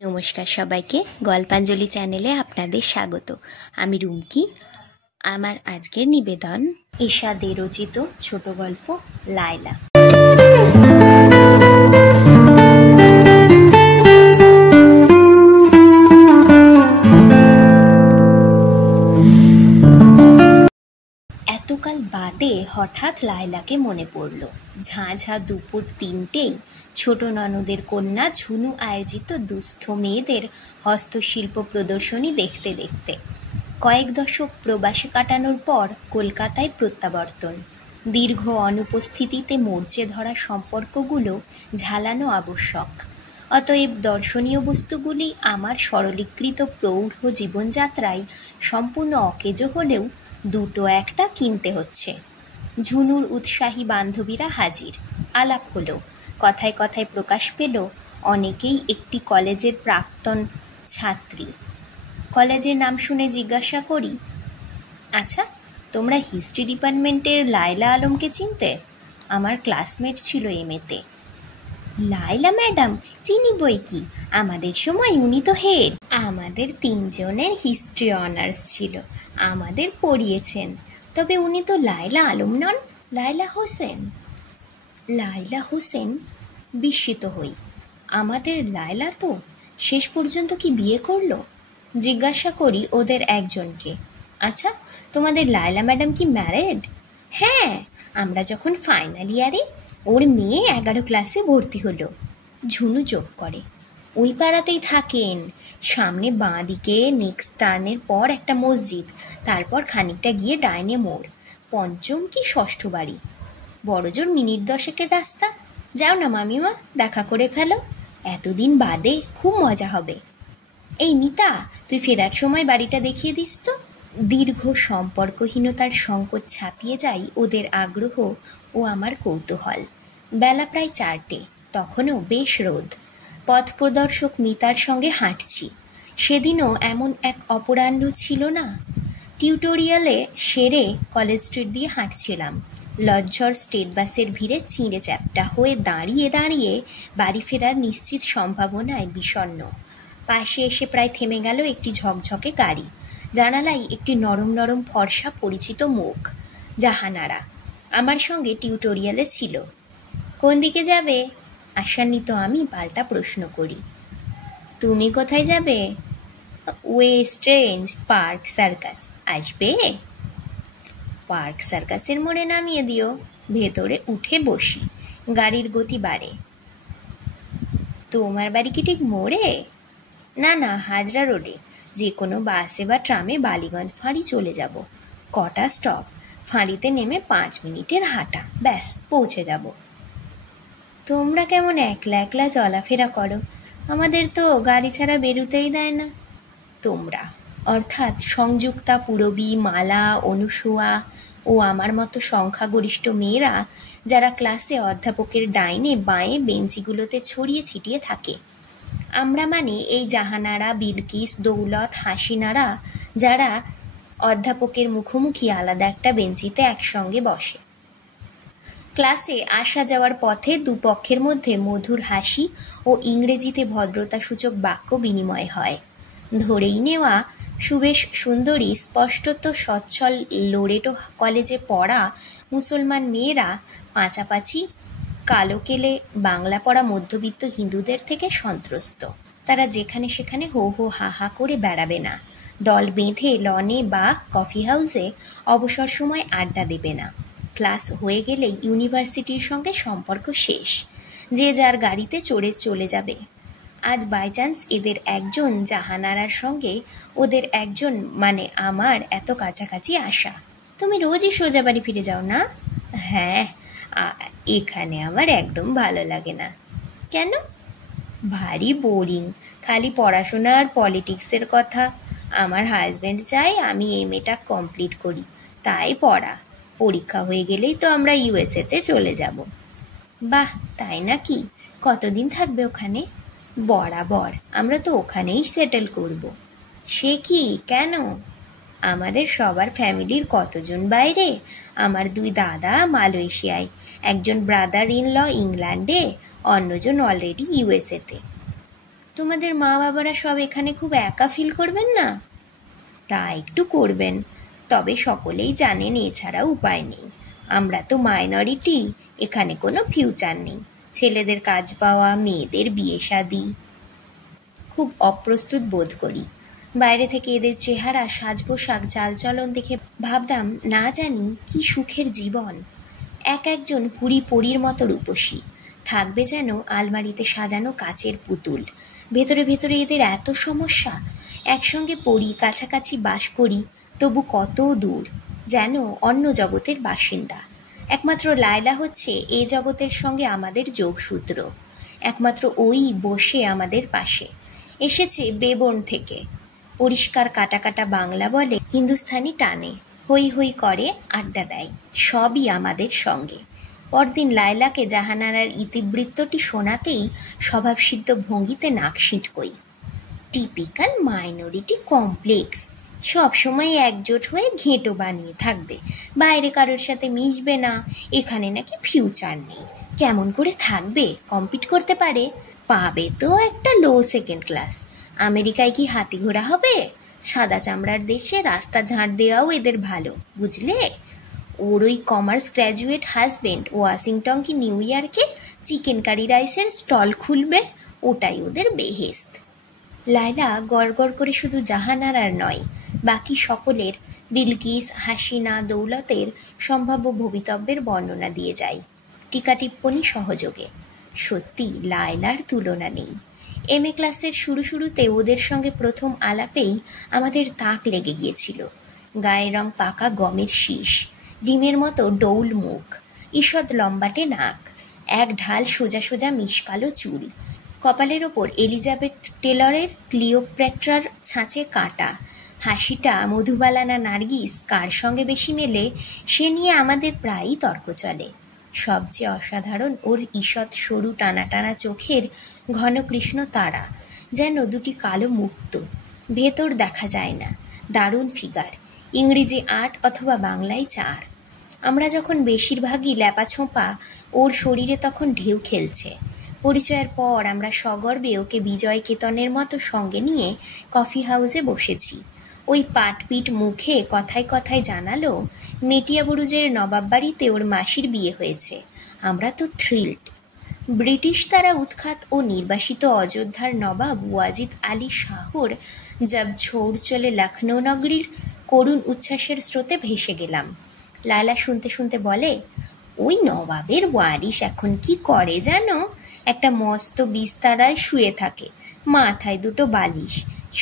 নমস্কার সবাইকে, গল্পাঞ্জলি চ্যানেলে আপনাদের স্বাগত। আমি রুমকি। আমার আজকের নিবেদন ঈশা দে রচিত ছোট গল্প লায়লা। এতকাল বাদে হঠাৎ লায়লাকে মনে পড়ল। ঝাঁঝা দুপুর 3টেই ছোট ননদের কন্যা ঝুনু আয়োজিত দুস্থ মেয়েদের হস্তশিল্প প্রদর্শনী দেখতে দেখতে কয়েক দশক প্রবাসে কাটানোর পর কলকাতায় প্রত্যাবর্তন। দীর্ঘ অনুপস্থিতিতে মরচে ধরা সম্পর্কগুলো ঝালানো আবশ্যক। অতএব দর্শনীয় বস্তুগুলি আমার সরলীকৃত প্রৌঢ় জীবনযাত্রায় সম্পূর্ণ অকেজো হলেও দুটো একটা কিনতে হচ্ছে। ঝুনুর উৎসাহী বান্ধবীরা হাজির। আলাপ হলো, কথায় কথায় প্রকাশ পেল অনেকেই একটি কলেজের প্রাক্তন ছাত্রী। কলেজের নাম শুনে জিজ্ঞাসা করি, আচ্ছা, তোমরা হিস্ট্রি ডিপার্টমেন্টের লায়লা আলমকে চিনতে? আমার ক্লাসমেট ছিল এমএতে। লায়লা ম্যাডাম চিনি বই কি, আমাদের সময় উনি তো হেড। আমাদের 3 জনের হিস্ট্রি অনার্স ছিল, আমাদের পড়িয়েছেন। তবে উনি তো লায়লা আলম নন, লায়লা হোসেন। লায়লা হোসেন? বিস্মিত হই। আমাদের লায়লা তো শেষ পর্যন্ত কি বিয়ে করলো? জিজ্ঞাসা করি ওদের একজনকে, আচ্ছা, তোমাদের লায়লা ম্যাডাম কি ম্যারেড? হ্যাঁ, আমরা যখন ফাইনাল ইয়ারে ওর মেয়ে 11 ক্লাসে ভর্তি হলো। ঝুনু যোগ করে, ওই পাড়াতেই থাকেন। সামনে বাঁ দিকে নেক্সট টার্নের পর একটা মসজিদ, তারপর খানিকটা গিয়ে ডাইনে মোড়, 5ম কি 6ষ্ঠ বাড়ি। বড়জোর মিনিট 10-এর রাস্তা। যাও না মামিমা, দেখা করে ফেলো, এতদিন বাদে খুব মজা হবে। এই মিতা, তুই ফেরার সময় বাড়িটা দেখিয়ে দিস তো। দীর্ঘ সম্পর্কহীনতার সংকট ছাপিয়ে যায় ওদের আগ্রহ ও আমার কৌতূহল। বেলা প্রায় 4টে, তখনও বেশ রোদ। পথ প্রদর্শক মিতার সঙ্গে হাঁটছি। সেদিনও এমন এক অপরাহ্ন ছিল না। টিউটোরিয়ালে সেরে কলেজ স্ট্রিট দিয়ে হাঁটছিলাম। লজ্জর স্টেট বাসের ভিড়ে চিঁড়ে চ্যাপ্টা হয়ে দাঁড়িয়ে দাঁড়িয়ে বাড়ি ফেরার নিশ্চিত সম্ভাবনায় বিষণ্ণ। পাশে এসে প্রায় থেমে গেল একটি ঝকঝকে গাড়ি। জানালায় একটি নরম নরম ফর্সা পরিচিত মুখ, জাহানারা। আমার সঙ্গে টিউটোরিয়ালে ছিল। কোন দিকে যাবে? আশান্বিত আমি পাল্টা প্রশ্ন করি। তুমি কোথায় যাবে? West range, park circus. আসবে? পার্ক সার্কাসের মোড়ে নামিয়ে দিও, ভেতরে উঠে বসি। গাড়ির গতি বাড়ে। তোমার বাড়ি কি ঠিক মোড়ে? না না, হাজরা রোডে। যে কোনো বাসে বা ট্রামে বালিগঞ্জ ফাঁড়ি চলে যাব। কটা স্টপ, ফাঁড়িতে নেমে 5 মিনিটের হাঁটা, ব্যাস পৌঁছে যাব। তোমরা কেমন একলা একলা চলাফেরা করো? আমাদের তো গাড়ি ছাড়া বেরুতেই দেয় না। তোমরা অর্থাৎ সংযুক্তা, পূরবী, মালা, অনুসুয়া ও আমার মতো সংখ্যাগরিষ্ঠ মেয়েরা, যারা ক্লাসে অধ্যাপকের ডাইনে বাঁয়ে বেঞ্চিগুলোতে ছড়িয়ে ছিটিয়ে থাকে। আমরা মানে এই জাহানারা, বিলকিস, দৌলত, হাসিনারা, যারা অধ্যাপকের মুখোমুখি আলাদা একটা বেঞ্চিতে একসঙ্গে বসে। ক্লাসে আসা যাওয়ার পথে দুপক্ষের মধ্যে মধুর হাসি ও ইংরেজিতে ভদ্রতাসূচক বাক্য বিনিময় হয়। ধরেই নেওয়া সুবেশ সুন্দরী, স্পষ্টত সচ্ছল লোরেটো কলেজে পড়া মুসলমান মেয়েরা পাঁচাপাঁচি কালো কেলে বাংলা পড়া মধ্যবিত্ত হিন্দুদের থেকে সন্ত্রস্ত। তারা যেখানে সেখানে হো হো হা হা করে বেড়াবে না। দল বেঁধে লনে বা কফি হাউসে অবসর সময় আড্ডা দেবে না। ক্লাস হয়ে গেলেই ইউনিভার্সিটির সঙ্গে সম্পর্ক শেষ। যে যার গাড়িতে চড়ে চলে যাবে। আজ বাই চান্স এদের একজন জাহানারার সঙ্গে ওদের একজন মানে আমার এত কাছাকাছি আসা। তুমি রোজই সোজা বাড়ি ফিরে যাও না? হ্যাঁ, এখানে আমার একদম ভালো লাগে না। কেন? ভারী বোরিং, খালি পড়াশোনা আর পলিটিক্সের কথা। আমার হাজব্যান্ড চাই আমি এমএটা কমপ্লিট করি, তাই পড়া। পরীক্ষা হয়ে গেলেই তো আমরা ইউএসএতে চলে যাব। বাহ, তাই নাকি? কতদিন থাকবে ওখানে? বরাবর, আমরা তো ওখানেই সেটেল করব। সে কি, কেন? আমাদের সবার ফ্যামিলির কতজন বাইরে। আমার 2 দাদা মালয়েশিয়ায়, একজন ব্রাদার ইন ল ইংল্যান্ডে, অন্যজন অলরেডি ইউএসএতে। তোমাদের মা বাবারা সব এখানে খুব একা ফিল করবেন না? তা একটু করবেন, তবে সকলেই জানেন এছাড়া উপায় নেই। আমরা তো মাইনরিটি, এখানে কোনো ফিউচার নেই। ছেলেদের কাজ পাওয়া, মেয়েদের বিয়ে শাদি। খুব অপ্রস্তুত বোধ করি। বাইরে থেকে এদের চেহারা, সাজ পোশাক, চালচলন দেখে ভাবতাম না জানি কি সুখের জীবন। এক একজন হুড়ি পরীর মতো রূপসী, থাকবে যেন আলমারিতে সাজানো কাচের পুতুল। ভেতরে ভেতরে এদের এত সমস্যা। একসঙ্গে পড়ি, কাছাকাছি বাস করি, তবু কত দূর, যেন অন্য জগতের বাসিন্দা। একমাত্র লায়লা হচ্ছে এ জগতের সঙ্গে আমাদের যোগসূত্র। একমাত্র ওই বসে আমাদের পাশে। এসেছে বেবন থেকে, পরিষ্কার কাটা কাটা বাংলা বলে, হিন্দুস্থানি টানে, হই হই করে, আড্ডা দেয়, সবই আমাদের সঙ্গে। পরদিন লায়লাকে জাহানারার ইতিবৃত্তটি শোনাতেই স্বভাবসিদ্ধ ভঙ্গিতে নাক সিঁটকই। টিপিক্যাল মাইনরিটি কমপ্লেক্স, সবসময় একজোট হয়ে ঘেঁটো বানিয়ে থাকবে, বাইরে কারোর সাথে মিশবে না, এখানে নাকি ফিউচার নেই। কেমন করে থাকবে? কম্পিট করতে পারে? পাবে তো একটা লো সেকেন্ড ক্লাস। আমেরিকায় কি হাতি ঘোড়া হবে? সাদা চামড়ার দেশে রাস্তা ঝাঁট দেওয়াও এদের ভালো, বুঝলে? ওর ওই কমার্স গ্র্যাজুয়েট হাজবেন্ড ওয়াশিংটন কি নিউ ইয়র্কে চিকেন কারি রাইসের স্টল খুলবে, ওটাই ওদের বেহেস্ত। লায়লা গড় গড় করে শুধু জাহানারার নয়, বাকি সকলের, বিলকিস, হাসিনা, দৌলতের সম্ভাব্য ভবিতব্যের বর্ণনা দিয়ে যায়, টিকা টিপ্পণী সহযোগে। সত্যি লায়লার তুলনা নেই। এমএ ক্লাসের শুরুতে ওদের সঙ্গে প্রথম আলাপেই আমাদের তাক লেগে গিয়েছিল। গায়ের রং পাকা গমের শীষ, ডিমের মতো ডৌল মুখ, ঈষৎ লম্বাটে নাক, এক ঢাল সোজা সোজা মিশকালো চুল, কপালের ওপর এলিজাবেথ টেলরের ক্লিওপ্যাট্রার ছাঁচে কাটা। হাসিটা মধুবালা না নার্গিস, কার সঙ্গে বেশি মেলে সে নিয়ে আমাদের প্রায়ই তর্ক চলে। সবচেয়ে অসাধারণ ওর ঈষৎ সরু টানা টানা চোখের ঘন কৃষ্ণ তারা, যেন দুটি কালো মুক্ত, ভেতর দেখা যায় না। দারুণ ফিগার, ইংরেজি ৮ অথবা বাংলায় ৪। আমরা যখন বেশিরভাগই ল্যাপাছোঁপা, ওর শরীরে তখন ঢেউ খেলছে। পরিচয়ের পর আমরা সগর্বে ওকে বিজয় কেতনের মতো সঙ্গে নিয়ে কফি হাউসে বসেছি। ওই পাটপিট মুখে কথায় কথায় জানালো মেটিয়াবুরুজের নবাব বাড়িতে ওর মাসির বিয়ে হয়েছে। আমরা তো থ্রিল্ড। ব্রিটিশ তারা উৎখাত ও নির্বাসিত অযোধ্যার নবাব ওয়াজিদ আলী শাহর জব ছোড় চলে লখনৌ নগরীর করুণ উচ্ছ্বাসের স্রোতে ভেসে গেলাম। লায়লা শুনতে শুনতে বলে, ওই নবাবের ওয়ারিশ এখন কি করে জানো? একটা মস্ত বিস্তারায় শুয়ে থাকে, মাথায় দুটো বালিশ,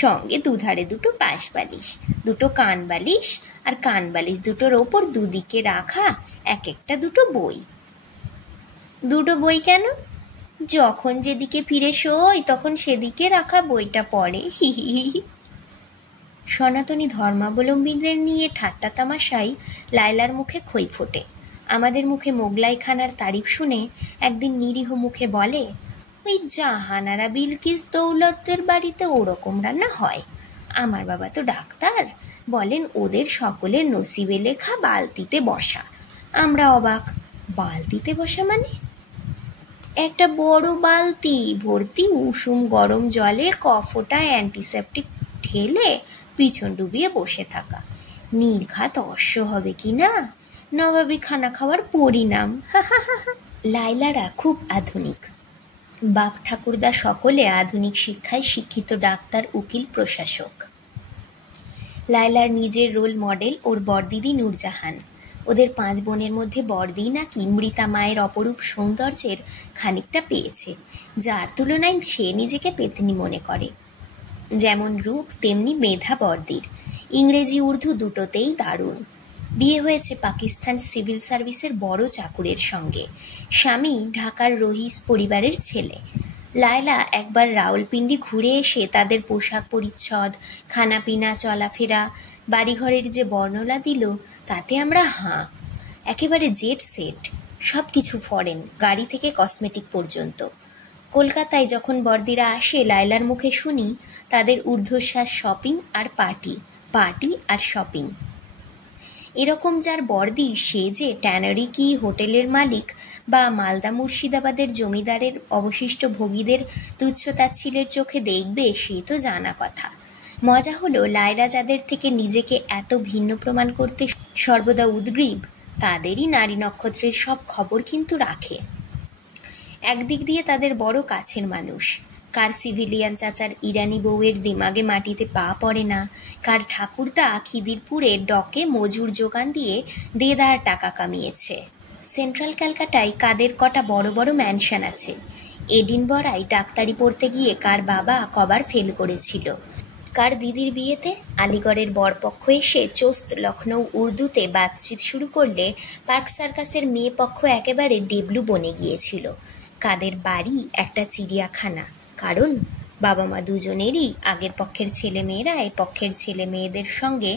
সঙ্গে দুধারে দুটো পাশ বালিশ, দুটো কান বালিশ, আর কান বালিশ দুটোর ওপর দুদিকে রাখা এক একটা দুটো বই। দুটো বই কেন? যখন যেদিকে ফিরে শোয় তখন সেদিকে রাখা বইটা পড়ে। হি হি হি। সনাতনী ধর্মাবলম্বীদের নিয়ে ঠাট্টা তামাশাই লায়লার মুখে খই ফোটে। আমাদের মুখে মোগলাই খানার তারিফ শুনে একদিন নিরীহ মুখে বলে, ওই জাহানারা বিলকিস দৌলতের বাড়িতে ওরকম রান্না হয়। আমার বাবা তো ডাক্তার, বলেন ওদের সকলের নসিবে লেখা বালতিতে বসা। আমরা অবাক, বালতিতে বসা মানে? একটা বড় বালতি ভর্তি উষুম গরম জলে কফোটা অ্যান্টিসেপটিক ঢেলে পিছন ডুবিয়ে বসে থাকা। নির্ঘাত অশ্ব হবে কি না? নবাবী খানা খাওয়ার পরিণাম। লায়লারা খুব আধুনিক। বাপ ঠাকুরদা সকলে আধুনিক শিক্ষায় শিক্ষিত ডাক্তার, উকিল, প্রশাসক। লায়লার নিজের রোল মডেল ওর বড়দিদি নূরজাহান। ওদের 5 বোনের মধ্যে বড়দি নাকি মৃতা মায়ের অপরূপ সৌন্দর্যের খানিকটা পেয়েছে, যার তুলনায় সে নিজেকে পেতনি মনে করে। যেমন রূপ তেমনি মেধা বড়দির, ইংরেজি উর্দু দুটোতেই দারুণ। বিয়ে হয়েছে পাকিস্তান সিভিল সার্ভিসের বড় চাকুরের সঙ্গে, স্বামী ঢাকার রহিস পরিবারের ছেলে। লায়লা একবার রাওলপিন্ডি ঘুরে এসে তাদের পোশাক পরিচ্ছদ, খানাপিনা, চলাফেরা, বাড়িঘরের যে বর্ণনা দিল তাতে আমরা হাঁ। একেবারে জেট সেট, সব কিছু ফরেন, গাড়ি থেকে কসমেটিক পর্যন্ত। কলকাতায় যখন বড়দিরা আসে লায়লার মুখে শুনি তাদের ঊর্ধ্বশ্বাস শপিং আর পার্টি, পার্টি আর শপিং। এরকম যার বর্দি সে যে ট্যানারি কি হোটেলের মালিক বা মালদা মুর্শিদাবাদের জমিদারের অবশিষ্ট ভোগীদের তুচ্ছ-তাচ্ছিল্যের চোখে দেখবে সে তো জানা কথা। মজা হলো লায়লা যাদের থেকে নিজেকে এত ভিন্ন প্রমাণ করতে সর্বদা উদগ্রীব তাদেরই নারী নক্ষত্রের সব খবর কিন্তু রাখে। একদিক দিয়ে তাদের বড় কাছের মানুষ। কার সিভিলিয়ান চাচার ইরানি বউয়ের দিমাগে মাটিতে পা পড়ে না, কার ঠাকুরদা খিদিরপুরের ডকে মজুর যোগান দিয়ে দেদার টাকা কামিয়েছে। সেন্ট্রাল ক্যালকাটায় কাদের কটা বড় বড় ম্যানশন আছে। এডিনবরায় ডাক্তারি পড়তে গিয়ে কার বাবা কবার ফেল করেছিল, কার দিদির বিয়েতে আলিগড়ের বরপক্ষ এসে চোস্ত লখনৌ উর্দুতে বাতচিত শুরু করলে পার্ক সার্কাসের মেয়ে পক্ষ একেবারে ডেবলু বনে গিয়েছিল। কাদের বাড়ি একটা চিড়িয়াখানা, কারণ বাবা মা দুজনেরই আগের পক্ষের ছেলেমেয়েরা এ পক্ষের ছেলে মেয়েদের সঙ্গে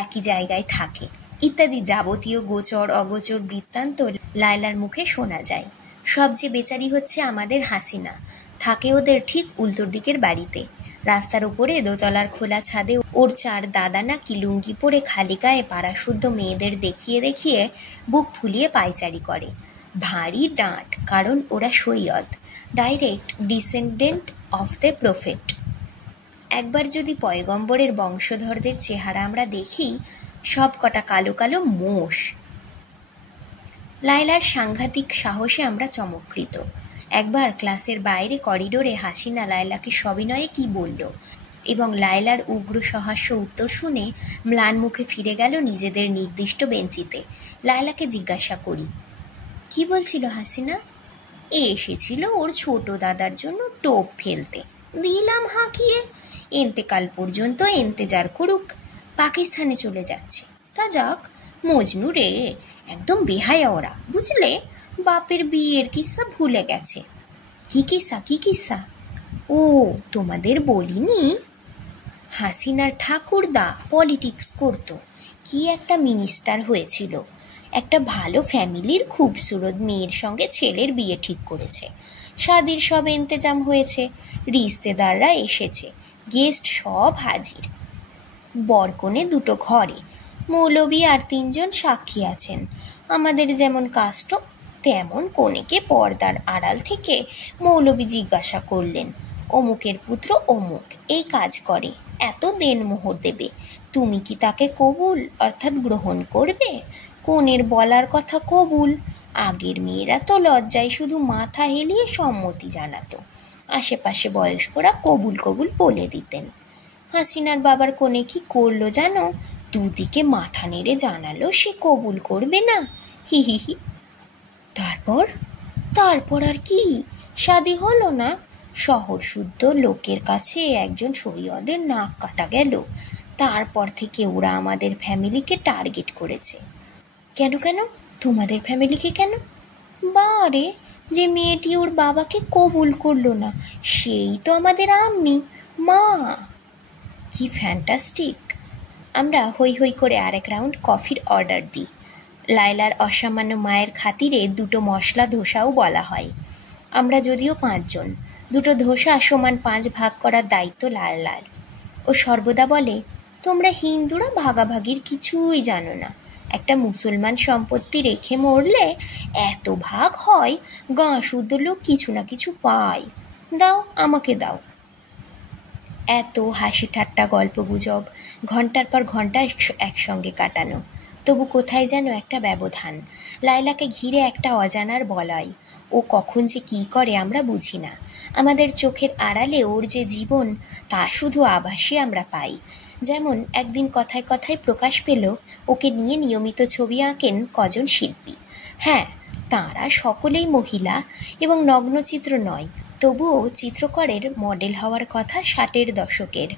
একই জায়গায় থাকে, ইত্যাদি যাবতীয় গোচর অগোচর বৃত্তান্ত লায়লার মুখে শোনা যায়। সবচেয়ে বেচারি হচ্ছে আমাদের হাসিনা, থাকে ওদের ঠিক উল্টোর দিকের বাড়িতে। রাস্তার ওপরে দোতলার খোলা ছাদে ওর চার দাদা নাকি লুঙ্গি পরে খালি গায়ে পাড়াশুদ্ধ মেয়েদের দেখিয়ে দেখিয়ে বুক ফুলিয়ে পায়চারি করে। ভারী ডাঁট, কারণ ওরা Syed, direct descendant of the prophet. একবার যদি পয়গম্বরের বংশধরদের চেহারা আমরা দেখি, সব কটা কালো কালো মোষ। লায়লার সাংঘাতিক সাহসে আমরা চমৎকৃত। একবার ক্লাসের বাইরে করিডোরে হাসিনা লায়লাকে সবিনয়ে কি বলল, এবং লায়লার উগ্র সহাস্য উত্তর শুনে ম্লান মুখে ফিরে গেল নিজেদের নির্দিষ্ট বেঞ্চিতে। লায়লাকে জিজ্ঞাসা করি, কি বলছিল হাসিনা? এসেছিল ওর ছোট দাদার জন্য টোপ ফেলতে, দিলাম হাঁকিয়ে। এন্তেকাল পর্যন্ত এন্তেজার করুক, পাকিস্তানে চলে যাচ্ছে। তা যাক, মজনু রে, একদম বেহায়া ওরা, বুঝলে? বাপের বিয়ের কিস্সা ভুলে গেছে। কি কিস্সা, কি কিস্সা? ও তোমাদের বলিনি? হাসিনার ঠাকুরদা পলিটিক্স করতো, কি একটা মিনিস্টার হয়েছিল, একটা ভালো ফ্যামিলির খুবসুরত মেয়ের সঙ্গে ছেলের বিয়ে ঠিক করেছে। শাদির সব ইন্তেজাম হয়েছে, রিশতেদাররা এসেছে, গেস্ট সব হাজির। বরকনে দুটো ঘরে, মৌলবি আর 3 জন সাক্ষী আছেন। আমাদের যেমন কাষ্ট তেমন কনেকে পর্দার আড়াল থেকে মৌলবি জিজ্ঞাসা করলেন, অমুকের পুত্র অমুক এই কাজ করে, এত দেনমোহর দেবে, তুমি কি তাকে কবুল অর্থাৎ গ্রহণ করবে? কনের বলার কথা কবুল। আগের মেয়েরা তো লজ্জায় শুধু মাথা হেলিয়ে সম্মতি জানাতো, আশেপাশে বয়স্করা কবুল কবুল বলে দিতেন। হাসিনার বাবার কনে কি করলো জানো? দুদিকে মাথা নেড়ে জানালো সে কবুল করবে না। হি হি হি। তারপর আর কি, শাদি হলো না। শহর শুদ্ধ লোকের কাছে একজন সৈয়দের নাক কাটা গেল। তারপর থেকে ওরা আমাদের ফ্যামিলিকে টার্গেট করেছে। কেন কেন? তোমাদের ফ্যামিলিকে কেন? বারে, যে মেয়েটি ওর বাবাকে কবুল করলো না সেই তো আমাদের আম্মি মা। কি ফ্যান্টাস্টিক! আমরা হই হই করে আরেক রাউন্ড কফির অর্ডার দিই। লায়লার অসামান্য মায়ের খাতিরে 2টো মশলা ধোসাও বলা হয়। আমরা যদিও 5 জন, 2টো ধোসা সমান 5 ভাগ করার দায়িত্ব লায়লার। ও সর্বদা বলে, তোমরা হিন্দুরা ভাগাভাগির কিছুই জানো না। একটা মুসলমান সম্পত্তি রেখে মরলে এত ভাগ হয়, গাঁ শুদ্ধ লোক কিছু না কিছু পায়। দাও, আমাকে দাও। এত হাসি ঠাট্টা গল্পগুজব, ঘন্টার পর ঘন্টা একসঙ্গে কাটানো, তবু কোথায় যেন একটা ব্যবধান। লায়লাকে ঘিরে একটা অজানার বলয়। ও কখন যে কী করে আমরা বুঝি না। আমাদের চোখের আড়ালে ওর যে জীবন তা শুধু আভাসে আমরা পাই। যেমন একদিন কথায় কথায় প্রকাশ পেল ওকে নিয়ে নিয়মিত ছবি আঁকেন কজন শিল্পী। হ্যাঁ, তাঁরা সকলেই মহিলা এবং নগ্নচিত্র নয়, তবুও চিত্রকরের মডেল হওয়ার কথা 60-এর দশকের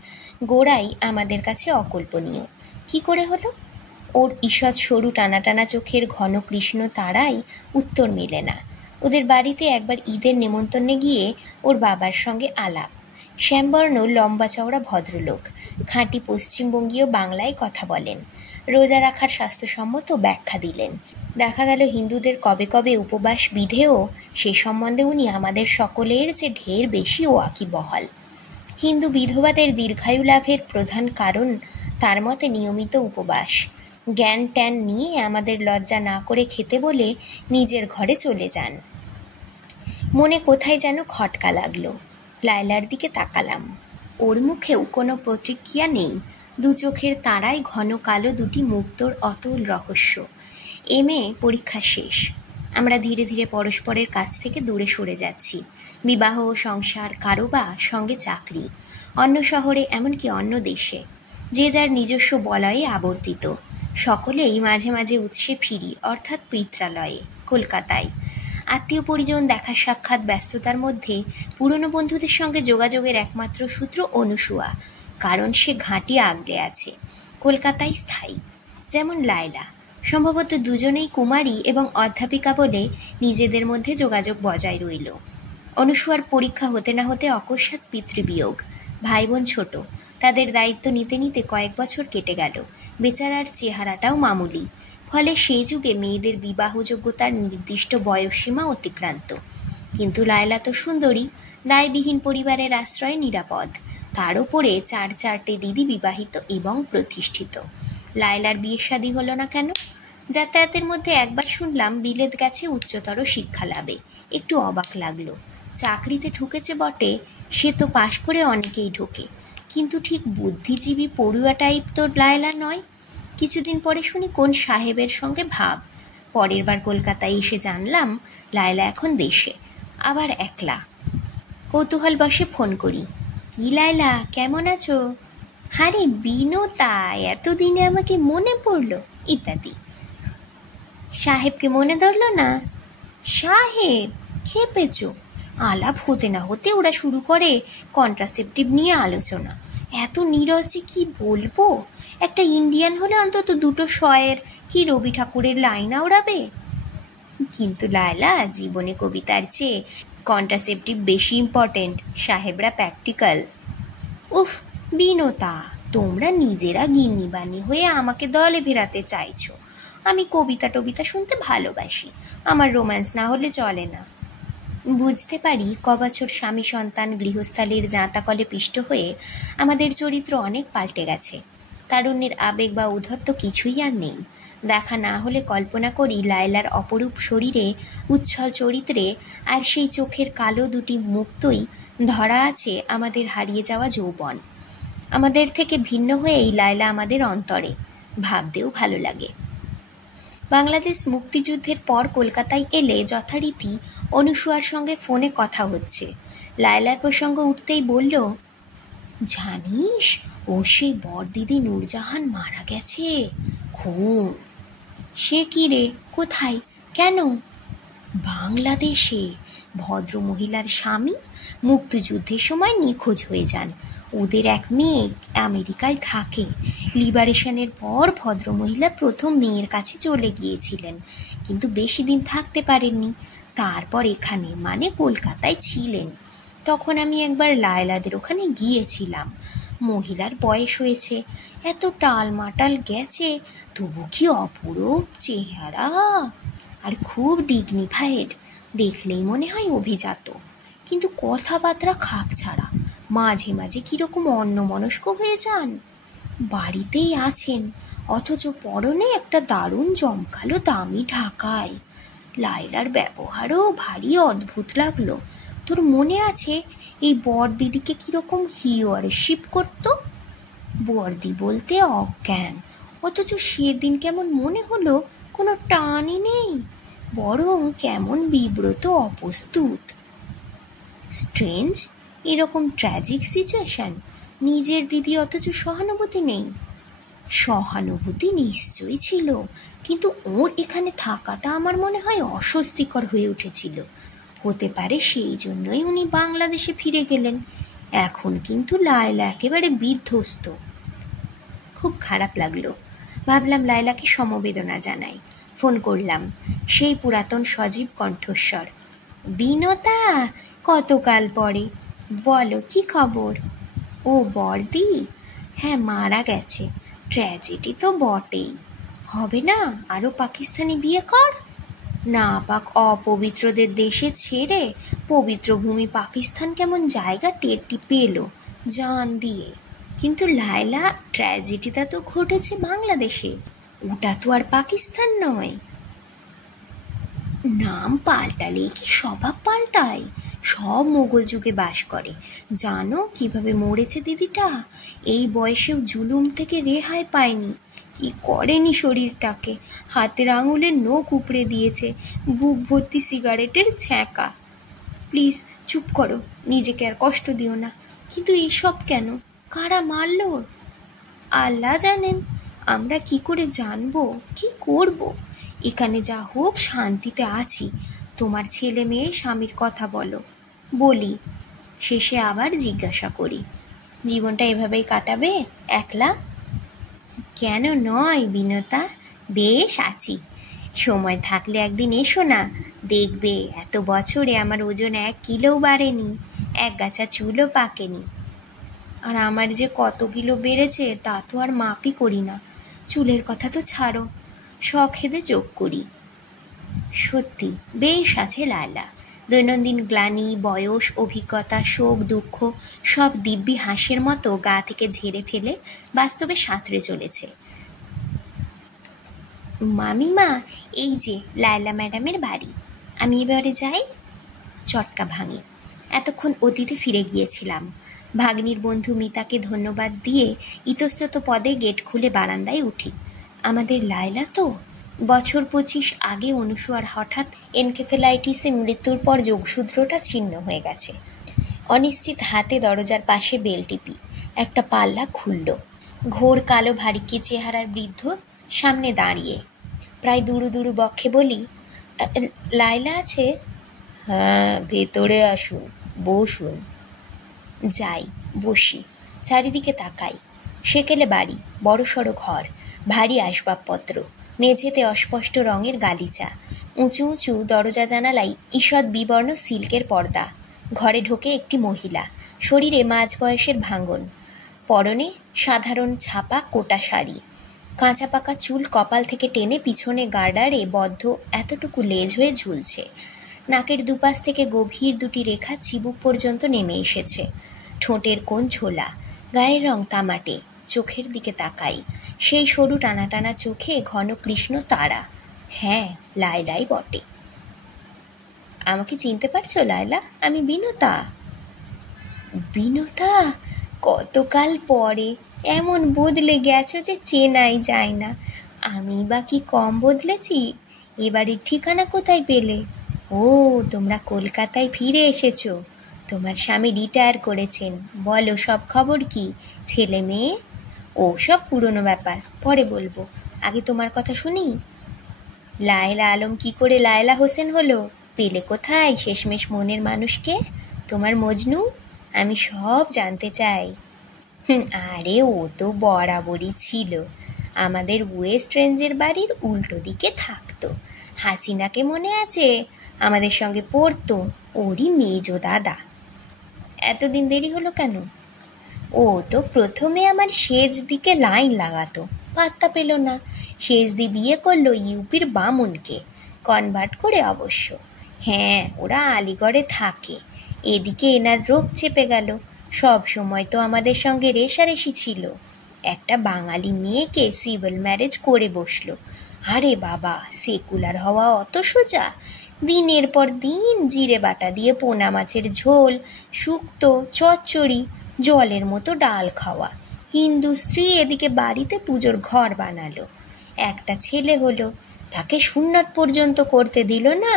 গোড়াই আমাদের কাছে অকল্পনীয়। কি করে হলো? ওর ঈষৎ সরু টানা টানা চোখের ঘন কৃষ্ণ তারাই উত্তর মেলে না। ওদের বাড়িতে একবার ঈদের নেমন্তন্নে গিয়ে ওর বাবার সঙ্গে আলাপ। শ্যামবর্ণ লম্বা চওড়া ভদ্রলোক, খাঁটি পশ্চিমবঙ্গীয় বাংলায় কথা বলেন, রোজা রাখার স্বাস্থ্যসম্মত ব্যাখ্যা দিলেন। দেখা গেল হিন্দুদের কবে কবে উপবাস বিধেও সে সম্বন্ধে উনি আমাদের সকলের যে ঢের বেশি ওয়াকিবহাল। হিন্দু বিধবাদের দীর্ঘায়ু লাভের প্রধান কারণ তার মতে নিয়মিত উপবাস। জ্ঞান ট্যান নিয়ে আমাদের লজ্জা না করে খেতে বলে নিজের ঘরে চলে যান। মনে কোথায় যেন খটকা লাগলো। লায়লার দিকে তাকালাম। ওর মুখেও কোনো প্রতিক্রিয়া নেই। দু চোখের তারায় ঘন কালো দুটি মুক্তোর অতল রহস্য। এমএ পরীক্ষা শেষ। আমরা ধীরে ধীরে পরস্পরের কাছ থেকে দূরে সরে যাচ্ছি। বিবাহ, সংসার, কারো বা সঙ্গে চাকরি, অন্য শহরে, এমনকি অন্য দেশে, যে যার নিজস্ব বলয়ে আবর্তিত। সকলেই মাঝে মাঝে উৎসে ফিরি, অর্থাৎ পিত্রালয়ে, কলকাতায়। আত্মীয় পরিজন, দেখা সাক্ষাৎ, ব্যস্ততার মধ্যে পুরনো বন্ধুদের সঙ্গে যোগাযোগের একমাত্র সূত্র অনুসূয়া, কারণ সে ঘাঁটি আগলে আছে, কলকাতায় স্থায়ী। যেমন লায়লা। সম্ভবত দুজনেই কুমারী এবং অধ্যাপিকা বলে নিজেদের মধ্যে যোগাযোগ বজায় রইল। অনুসূয়ার পরীক্ষা হতে না হতে অকস্মাৎ পিতৃবিয়োগ। ভাই বোন ছোট, তাদের দায়িত্ব নিতে নিতে কয়েক বছর কেটে গেল। বেচারার চেহারাটাও মামুলি, ফলে সেই যুগে মেয়েদের বিবাহযোগ্যতার নির্দিষ্ট বয়সসীমা অতিক্রান্ত। কিন্তু লায়লা তো সুন্দরী, দায়বিহীন পরিবারের আশ্রয়ে নিরাপদ। তার ওপরে চারটে দিদি বিবাহিত এবং প্রতিষ্ঠিত। লায়লার বিয়ে শাদী হলো না কেন? যাতায়াতের মধ্যে একবার শুনলাম বিলেত গেছে উচ্চতর শিক্ষা লাভে। একটু অবাক লাগলো। চাকরিতে ঢুকেছে বটে, সে তো পাশ করে অনেকেই ঢোকে, কিন্তু ঠিক বুদ্ধিজীবী পড়ুয়া টাইপ তো লায়লা নয়। কিছুদিন পরে শুনি কোন সাহেবের সঙ্গে ভাব। পরের বার কলকাতায় এসে জানলাম লায়লা এখন দেশে, আবার একলা। কৌতূহল বশে ফোন করি, কি লায়লা, কেমন আছো? আরে বিনোতা, এতদিনে আমাকে মনে পড়লো, ইত্যাদি। সাহেবকে মনে ধরলো না? সাহেব খেপেছ? আলাপ হতে না হতে ওরা শুরু করে কন্ট্রাসেপটিভ নিয়ে আলোচনা। এত নীরস যে কি বলবো। একটা ইন্ডিয়ান হলে অন্তত দুটো শয়ের কি রবি ঠাকুরের লাইন আওড়াবে। কিন্তু লায়লা, জীবনে কবিতার চেয়ে কন্ট্রাসেপটিভ বেশি ইম্পর্টেন্ট, সাহেবরা প্র্যাকটিক্যাল। উফ বিনোতা, তোমরা নিজেরা গিন্নিবানি হয়ে আমাকে দলে ভেরাতে চাইছো। আমি কবিতা টবিতা শুনতে ভালোবাসি, আমার রোম্যান্স না হলে চলে না। বুঝতে পারি কবছর স্বামী সন্তান গৃহস্থালির জাঁতাকলে পিষ্ট হয়ে আমাদের চরিত্র অনেক পাল্টে গেছে। তারুণ্যের আবেগ বা উদ্ধত্ত কিছুই আর নেই। দেখা না হলে কল্পনা করি লায়লার অপরূপ শরীরে, উচ্ছল চরিত্রে আর সেই চোখের কালো দুটি মুক্তই ধরা আছে আমাদের হারিয়ে যাওয়া যৌবন। আমাদের থেকে ভিন্ন হয়েই লায়লা আমাদের অন্তরে, ভাবতেও ভালো লাগে। বাংলাদেশ মুক্তিযুদ্ধের পর কলকাতায় এলে যথারীতি অনুসূয়ার সঙ্গে ফোনে কথা হচ্ছে। লায়লার প্রসঙ্গ উঠতেই বলল, জানিস ওর সেই বড়দিদি নূরজাহান মারা গেছে, খুন। সে কি রে, কোথায়, কেন? বাংলাদেশে। ভদ্রমহিলার স্বামী মুক্তিযুদ্ধের সময় নিখোঁজ হয়ে যান। ওদের এক মেয়ে আমেরিকায় থাকে। লিবারেশনের পর ভদ্রমহিলা প্রথম মেয়ের কাছে চলে গিয়েছিলেন, কিন্তু বেশি দিন থাকতে পারেননি। তারপর এখানে, মানে কলকাতায় ছিলেন। তখন আমি একবার লায়লাদের ওখানে গিয়েছিলাম। মহিলার বয়স হয়েছে, এত টালমাটাল গেছে, তবু কি অপরূপ চেহারা, আর খুব ডিগনিফাইড, দেখলেই মনে হয় অভিজাত। কিন্তু কথাবার্তা খাপ ছাড়া, মাঝে মাঝে কীরকম অন্যমনস্ক হয়ে যান। বাড়িতেই আছেন, অথচ পরনে একটা দারুণ জমকালো দামি ঢাকায়। লায়লার ব্যবহারও ভারী অদ্ভুত লাগলো। তোর মনে আছে এই বড়দিদিকে কীরকম হিওয়ারশিপ করতো? বড়দি বলতে অজ্ঞান, অথচ সেদিন কেমন মনে হলো কোনো টানই নেই, বরং কেমন বিব্রত, অপ্রস্তুত। স্ট্রেঞ্জ, এরকম ট্র্যাজিক সিচুয়েশন, নিজের দিদি অথচ সহানুভূতি নেই। সহানুভূতি নিশ্চয়ই ছিল, কিন্তু ওর এখানে থাকাটা আমার মনে হয় অস্বস্তিকর হয়ে উঠেছিল। হতে পারে সেই জন্যই উনি বাংলাদেশে ফিরে গেলেন। এখন কিন্তু লায়লা একেবারে বিধ্বস্ত। খুব খারাপ লাগলো। ভাবলাম লায়লাকে সমবেদনা জানাই। ফোন করলাম। সেই পুরাতন সজীব কণ্ঠস্বর, বিনোতা, কতকাল পরে, বলো কি খবর? ও বড়দি? হ্যাঁ, মারা গেছে। ট্র্যাজেডি তো বটেই। হবে না আরও পাকিস্তানি বিয়ে কর? না পাক অপবিত্রদের দেশে ছেড়ে পবিত্র ভূমি পাকিস্তান কেমন জায়গা টেরটি পেল জান দিয়ে। কিন্তু লায়লা, ট্র্যাজেডিটা তো ঘটেছে বাংলাদেশে। ওটা তো আর পাকিস্তান নয়। নাম পাল্টালে কি স্বভাব পাল্টায়? সব মোগল যুগে বাস করে। জানো কিভাবে মরেছে দিদিটা? এই বয়সেও জুলুম থেকে রেহাই পায়নি। কি করেনি শরীরটাকে! হাতের আঙুলের নখ উপড়ে দিয়েছে, বুক ভর্তি সিগারেটের ছ্যাঁকা। প্লিজ চুপ করো, নিজেকে আর কষ্ট দিও না। কিন্তু এইসব কেন? কারা মারল? আল্লাহ জানেন। আমরা কি করে জানবো? কি করব? এখানে যা হোক শান্তিতে আছি। তোমার ছেলে মেয়ে স্বামীর কথা বলো। বলি। শেষে আবার জিজ্ঞাসা করি, জীবনটা এভাবেই কাটাবে একলা? কেন নয় বিনতা, বেশ আছি। সময় থাকলে একদিন এসো না, দেখবে এত বছরে আমার ওজন 1 কিলোও বাড়েনি, এক গাছা চুলও পাকেনি। আর আমার যে কত কিলো বেড়েছে তা তো আর মাপই করি না। চুলের কথা তো ছাড়ো, শখেদে যোগ করি। সত্যি বেশ আছে লায়লা। দৈনন্দিন গ্লানি, বয়স, অভিজ্ঞতা, শোক, দুঃখ সব দিব্যি হাসির মতো গা থেকে ঝেড়ে ফেলে বাস্তবে সাঁতরে চলেছে। মামিমা, এই যে লায়লা ম্যাডামের বাড়ি। আমি এবারে যাই। চটকা ভাঙে। এতক্ষণ অতীতে ফিরে গিয়েছিলাম। ভাগ্নির বন্ধু মিতাকে ধন্যবাদ দিয়ে ইতস্তত পদে গেট খুলে বারান্দায় উঠি। আমাদের লায়লা তো। বছর 25 আগে অনুসুয়ার হঠাৎ এনকেফেলাইটিসে মৃত্যুর পর যোগসূত্রটা ছিন্ন হয়ে গেছে। অনিশ্চিত হাতে দরজার পাশে বেল টিপি। একটা পাল্লা খুলল। ঘোর কালো ভারিকি চেহারার বৃদ্ধ সামনে দাঁড়িয়ে। প্রায় দুরু দুরু বক্ষে বলি, লায়লা আছে? হ্যাঁ, ভেতরে আসুন, বসুন। যাই, বসি। চারিদিকে তাকাই। সেকেলে বাড়ি, বড়সড় ঘর, ভারী আসবাবপত্র, মেঝেতে অস্পষ্ট রঙের গালিচা, উঁচু উঁচু দরজা জানালাই ঈষৎ বিবর্ণ সিল্কের পর্দা। ঘরে ঢোকে একটি মহিলা, শরীরে মাঝ বয়সের ভাঙন, পরনে সাধারণ ছাপা কোটা শাড়ি, কাঁচা পাকা চুল কপাল থেকে টেনে পিছনে গার্ডারে বদ্ধ এতটুকু লেজ হয়ে ঝুলছে। নাকের দুপাশ থেকে গভীর দুটি রেখা চিবুক পর্যন্ত নেমে এসেছে। ঠোঁটের কোণ ঝোলা, গায়ের রং তামাটে। চোখের দিকে তাকাই, সেই সরু টানা টানা চোখে ঘন কৃষ্ণ তারা। হ্যাঁ, লায়লাই বটে। আমাকে চিনতে পারছো লায়লা? আমি বিনতা। বিনতা? কতকাল পরে! এমন বদলে গেছো যে চেনাই যায় না। আমি বা কি কম বদলেছি? এবারের ঠিকানা কোথায় পেলে? ও, তোমরা কলকাতায় ফিরে এসেছো। তোমার স্বামী রিটায়ার করেছেন। বলো, সব খবর কি? ছেলে মেয়ে? ও সব পুরনো ব্যাপার, পরে বলবো। আগে তোমার কথা শুনি। লায়লা আলম কি করে লায়লা হোসেন হলো? পেলে কোথায় শেষমেশ মনের মানুষকে? তোমার মজনু? আমি সব জানতে চাই। আরে ও তো বরাবরই ছিল। আমাদের ওয়েস্ট রেঞ্জের বাড়ির উল্টো দিকে থাকতো। হাসিনাকে মনে আছে? আমাদের সঙ্গে পড়তো। ওরই মেজো দাদা। এতদিন দেরি হলো কেন? ও তো প্রথমে আমার সেজ দিকে লাইন লাগাতো, পাত্তা পেল না। সেজদি বিয়ে করলো ইউপির বামুনকে, কনভার্ট করে অবশ্য। হ্যাঁ, ওরা আলিগড়ে থাকে। এদিকে এনার রোগ চেপে গেল। সব সময় তো আমাদের সঙ্গে রেশারেশি ছিল। একটা বাঙালি মেয়েকে সিভিল ম্যারেজ করে বসলো। আরে বাবা, সেকুলার হওয়া অত সোজা? দিনের পর দিন জিরে বাটা দিয়ে পোনা মাছের ঝোল, শুক্তো, চচ্চড়ি, জলের মতো ডাল খাওয়া। হিন্দু স্ত্রী এদিকে বাড়িতে পুজোর ঘর বানালো। একটা ছেলে হলো, তাকে সুন্নাত পর্যন্ত করতে দিল না।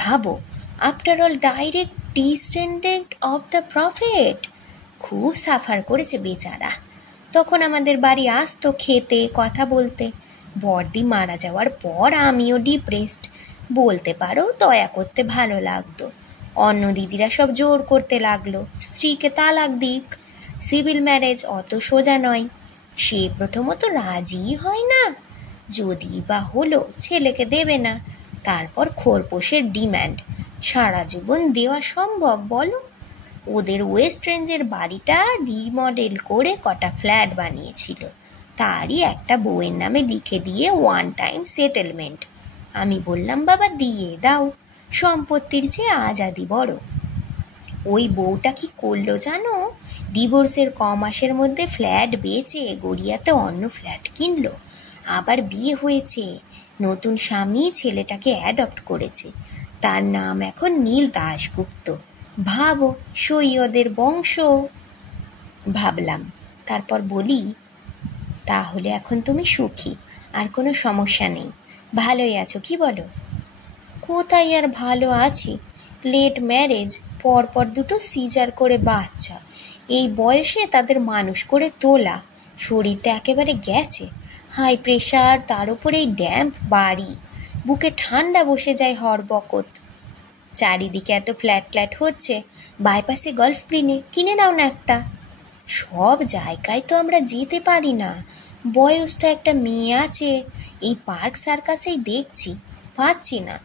ভাবো, after all direct descendant of the prophet. খুব সাফার করেছে বেচারা। তখন আমাদের বাড়ি আসতো খেতে, কথা বলতে। বড়দি মারা যাওয়ার পর আমিও ডিপ্রেসড। বলতে পারো দয়া করতে ভালো লাগতো। অন্য দিদিরা সব জোর করতে লাগলো স্ত্রীকে তালাক দিক। সিভিল ম্যারেজ অত সোজা নয়। সে প্রথমত রাজিই হয় না। যদি বা হলো, ছেলেকে দেবে না। তারপর খোরপোশের ডিম্যান্ড। সারা জীবন দেওয়া সম্ভব বলো? ওদের ওয়েস্ট রেঞ্জের বাড়িটা রিমডেল করে কটা ফ্ল্যাট বানিয়েছিল। তারই একটা বউয়ের নামে লিখে দিয়ে 1 টাইম সেটেলমেন্ট। আমি বললাম, বাবা দিয়ে দাও, সম্পত্তির চেয়ে আজাদি বড়। ওই বউটা কি করলো জানো? ডিভোর্সের 1 মাসের মধ্যে ফ্ল্যাট বেচে গড়িয়াতে অন্য ফ্ল্যাট কিনলো। আবার বিয়ে হয়েছে, নতুন স্বামী ছেলেটাকে অ্যাডপ্ট করেছে, তার নাম এখন নীল দাশগুপ্ত। ভাবো, সৈয়দের বংশ। ভাবলাম, তারপর বলি, তাহলে এখন তুমি সুখী, আর কোনো সমস্যা নেই, ভালোই আছো কি বলো? কোথায় আর ভালো আছি, লেট ম্যারেজ, পরপর দুটো সিজার করে বাচ্চা, এই বয়সে তাদের মানুষ করে তোলা, শরীরটা একেবারে গেছে, হাই প্রেশার, তার উপরে এই ড্যাম্প বাড়ি, বুকে ঠান্ডা বসে যায় হরবকত। চারিদিকে এত ফ্ল্যাট ফ্ল্যাট হচ্ছে, বাইপাসে গল্ফ কিনে নাও না একটা। সব জায়গায় তো আমরা যেতে পারি না, বয়স তো একটা মেয়ে আছে, এই পার্ক সার্কাসেই দেখছি, পাচ্ছি না,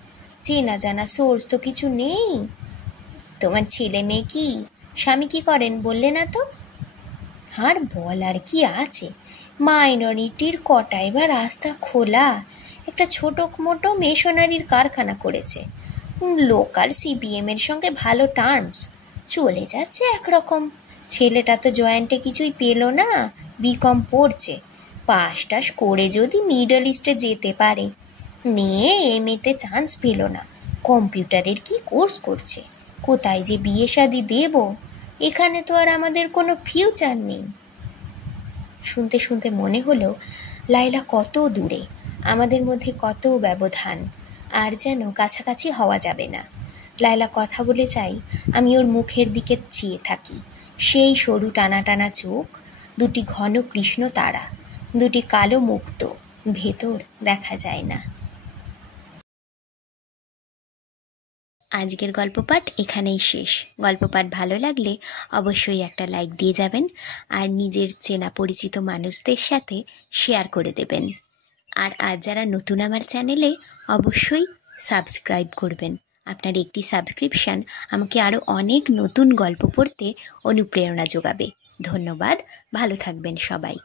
চেনা জানা সোর্স তো কিছু নেই। তোমার ছেলে মেয়ে কি, স্বামী কি করেন বললে না তো? আর বলার কি আছে, মাইনরিটির কটাই বা রাস্তা খোলা, একটা ছোটো মোটো মেশনারির কারখানা করেছে, লোকাল সিপিএমের সঙ্গে ভালো টার্মস, চলে যাচ্ছে একরকম। ছেলেটা তো জয়েন্টে কিছুই পেল না, বিকম পড়ছে, পাস টাস করে যদি মিডল ইস্টে যেতে পারে, মেয়ে এমএতে চান্স পেল না, কম্পিউটারের কি কোর্স করছে, কোথায় যে বিয়ে শাদি দেব, এখানে তো আর আমাদের কোনো ফিউচার নেই। শুনতে শুনতে মনে হলো লাইলা কত দূরে, আমাদের মধ্যে কত ব্যবধান, আর যেন কাছাকাছি হওয়া যাবে না। লাইলা কথা বলে চাই, আমি ওর মুখের দিকে চেয়ে থাকি, সেই সরু টানা টানা চোখ, দুটি ঘন কৃষ্ণ তারা, দুটি কালো মুক্ত, ভেতর দেখা যায় না। আজকের গল্প পাঠ এখানেই শেষ। গল্প পাঠ ভালো লাগলে অবশ্যই একটা লাইক দিয়ে যাবেন, আর নিজের চেনা পরিচিত মানুষদের সাথে শেয়ার করে দেবেন। আর আজ যারা নতুন আমার চ্যানেলে, অবশ্যই সাবস্ক্রাইব করবেন। আপনার একটি সাবস্ক্রিপশান আমাকে আরও অনেক নতুন গল্প পড়তে অনুপ্রেরণা যোগাবে। ধন্যবাদ, ভালো থাকবেন সবাই।